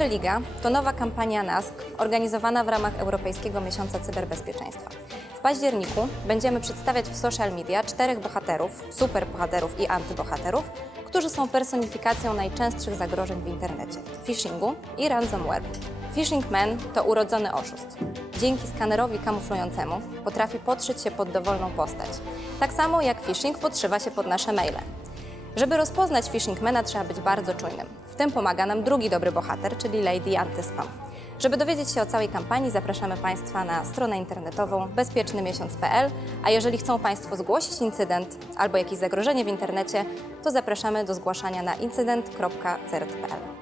Liga to nowa kampania NASK organizowana w ramach Europejskiego Miesiąca Cyberbezpieczeństwa. W październiku będziemy przedstawiać w social media czterech bohaterów, superbohaterów i antybohaterów, którzy są personifikacją najczęstszych zagrożeń w internecie phishingu i ransomware. Phishing Man to urodzony oszust. Dzięki skanerowi kamuflującemu potrafi podszyć się pod dowolną postać. Tak samo jak phishing podszywa się pod nasze maile. Żeby rozpoznać phishingmana trzeba być bardzo czujnym. W tym pomaga nam drugi dobry bohater, czyli Lady Antyspam. Żeby dowiedzieć się o całej kampanii, zapraszamy Państwa na stronę internetową bezpiecznymiesiąc.pl, a jeżeli chcą Państwo zgłosić incydent albo jakieś zagrożenie w internecie, to zapraszamy do zgłaszania na incydent.cert.pl.